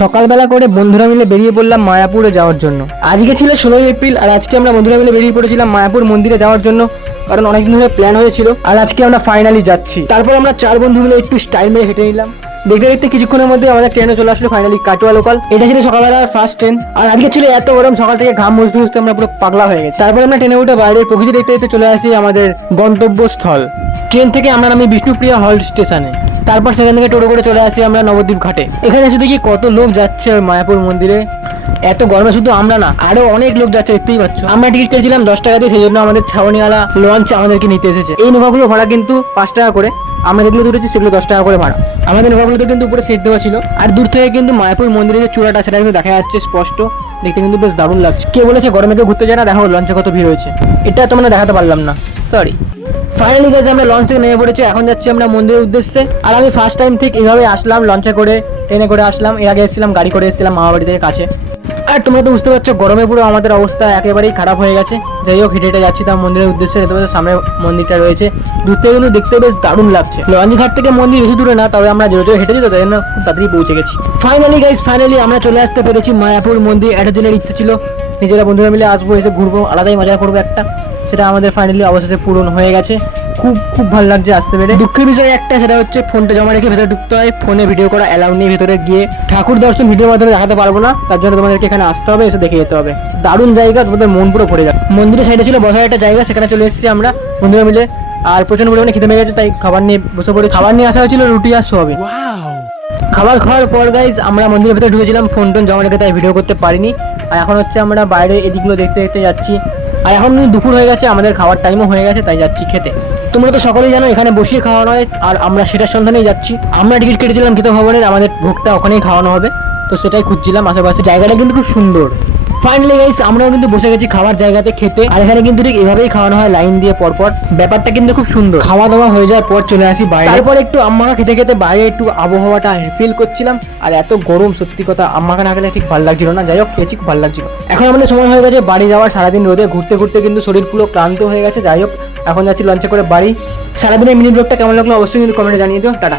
সকালবেলা করে বন্ধুরা মিলে বেরিয়ে পড়লাম মায়াপুরে যাওয়ার জন্য। আজকে ছিল 16 এপ্রিল আর আজকে আমরা বন্ধুরা মিলে বেরিয়ে পড়েছিলাম মায়াপুর মন্দিরে যাওয়ার জন্য, কারণ অনেকদিন ধরে প্ল্যান হয়েছিল আর আজকে আমরা ফাইনালি যাচ্ছি। তারপর আমরা 4 বন্ধু মিলে একটু স্টাইল মেরে হেঁটে নিলাম। দেখতে দেখতে কিছুক্ষণের মধ্যে আমাদের ট্রেনে চলে আসলো ফাইনালি কাটোয়া লোকাল। এটা ছিল সকালবেলার ফার্স্ট ট্রেন আর আজকে ছিল এত গরম, সকাল থেকে ঘাম মুছতে মুছতে আমরা পুরো পাগলা হয়ে গেছি। তারপর আমরা ট্রেনে উঠে বাইরের প্রকৃতি দেখতে দেখতে চলে আসি আমাদের গন্তব্যস্থল। ট্রেন থেকে আমরা নামি বিষ্ণুপ্রিয়া হল্ট স্টেশনে। তারপর সেখান থেকে টোটো করে চলে আসি আমরা নবদ্বীপ ঘাটে। এখানে এসে দেখি কত লোক যাচ্ছে ওই মায়াপুর মন্দিরে। এত গরমে শুধু আমরা না, আরো অনেক লোক যাচ্ছে, দেখতেই পাচ্ছ। আমরা টিকিট কেটেছিলাম 10 টাকা দিয়ে, সেই জন্য আমাদের ছাউনিওয়ালা লঞ্চ আমাদেরকে নিতে এসেছে। এই নৌকাগুলো ভাড়া কিন্তু 5 টাকা করে, আমরা যেগুলো ধরেছি সেগুলো 10 টাকা করে ভাড়া। আমাদের নৌকাগুলোতে কিন্তু উপরে সেট দেওয়া ছিল আর দূর থেকে কিন্তু মায়াপুর মন্দিরের যে চূড়াটা সেটা কিন্তু দেখা যাচ্ছে স্পষ্ট, দেখতে কিন্তু বেশ দারুণ লাগছে। কে বলেছে গরমে কেউ ঘুরতে যায় না? দেখো লঞ্চে কত ভিড় হয়েছে, এটা তোমরা দেখাতে পারলাম না, সরি। ফাইনালি গেছে আমরা লঞ্চ থেকে নেমে পড়েছি, এখন যাচ্ছি আমরা মন্দিরের উদ্দেশ্যে। আর আমি ফার্স্ট টাইম ঠিক এইভাবে আসলাম, লঞ্চে করে ট্রেনে করে আসলাম। এর আগে এসেছিলাম গাড়ি করে, এসেছিলাম মামা বাড়ি থেকে কাছে। আর তোমরা তো বুঝতে পারছো গরমে পুরো আমাদের অবস্থা একেবারেই খারাপ হয়ে গেছে। যাই হোক হেঁটে হেঁটে যাচ্ছি তার মন্দিরের উদ্দেশ্যে। দেখতে পাচ্ছ সামনে মন্দিরটা রয়েছে, দূর থেকে কিন্তু দেখতে বেশ দারুণ লাগছে। লঞ্চ ঘাট থেকে মন্দির বেশি দূরে না, তবে আমরা জোরে জোরে হেঁটেছি তো তাই জন্য খুব তাড়াতাড়ি পৌঁছে গেছি। ফাইনালি আমরা চলে আসতে পেরেছি মায়াপুর মন্দির। এতদিনের ইচ্ছে ছিল নিজেরা বন্ধুরা মিলে আসবো, এসে ঘুরবো, আলাদাই মজা করবো একটা, সেটা আমাদের ফাইনালি অবশেষে পূরণ হয়ে গেছে। খুব ভালো লাগছে আসতে পেরে। দুঃখের বিষয় একটা, সেটা হচ্ছে ফোনটা জমা রেখে ভেতরে ঢুকতে হয়, ফোনে ভিডিও করা অ্যালাউ নেই। ভেতরে গিয়ে ঠাকুর দর্শন ভিডিওর মাধ্যমে দেখাতে পারবো না, তার জন্য তোমাদেরকে এখানে আসতে হবে, এসে দেখে যেতে হবে। দারুণ জায়গা, তোমাদের মন পুরো ভরে যাবে। মন্দিরের সাইডে ছিল বসার একটা জায়গা, সেখানে চলে এসেছি আমরা বন্ধুরা মিলে। আর প্রচন্ড পরিমাণে খিদে পেয়ে গেছে, তাই খাবার নিয়ে বসে পড়ে। খাবার নিয়ে আসা হয়েছিল রুটি আর সোয়াবিন। খাবার খাওয়ার পর গাইজ আমরা মন্দিরের ভিতরে ঢুকেছিলাম, ফোন টোন জমা রেখে তাই ভিডিও করতে পারিনি। আর এখন হচ্ছে আমরা বাইরে এদিকগুলো দেখতে দেখতে যাচ্ছি। আর এখন দুপুর হয়ে গেছে, আমাদের খাওয়ার টাইমও হয়ে গেছে, তাই যাচ্ছি খেতে। তোমরা তো সকলেই জানো এখানে বসিয়ে খাওয়ানো হয়, আর আমরা সেটার সন্ধানেই যাচ্ছি। আমরা টিকিট কেটেছিলাম খেতে ভবনের, আমাদের ভোগটা ওখানেই খাওয়ানো হবে, তো সেটাই খুঁজছিলাম আশেপাশে। জায়গাটা কিন্তু খুব সুন্দর। ফাইনালি গাইস আমরাও কিন্তু বসে গেছি খাবার জায়গাতে খেতে। আর এখানে কিন্তু ঠিক এভাবেই খাওয়ানো হয় লাইন দিয়ে পরপর। ব্যাপারটা কিন্তু খুব সুন্দর। খাওয়া দাওয়া হয়ে যাওয়ার পর চলে আসি বাইরে। তারপর একটু আম্মাকে খেতে খেতে বাইরে একটু আবহাওয়াটা ফিল করছিলাম। আর এত গরম, সত্যি কথা আম্মাকে না খেলে ঠিক ভালো লাগছিল না। যাই হোক খেয়েছি, খুব ভালো লাগছিল। এখন আমাদের সময় হয়ে গেছে বাড়ি যাওয়ার। সারাদিন রোদে ঘুরতে ঘুরতে কিন্তু শরীর পুরো ক্লান্ত হয়ে গেছে। যাই হোক এখন যাচ্ছি লঞ্চে করে বাড়ি। সারাদিনের মিনি ব্লগটা কেমন লাগলো অবশ্যই কিন্তু কমেন্টে জানিয়ে দিও। টাটা।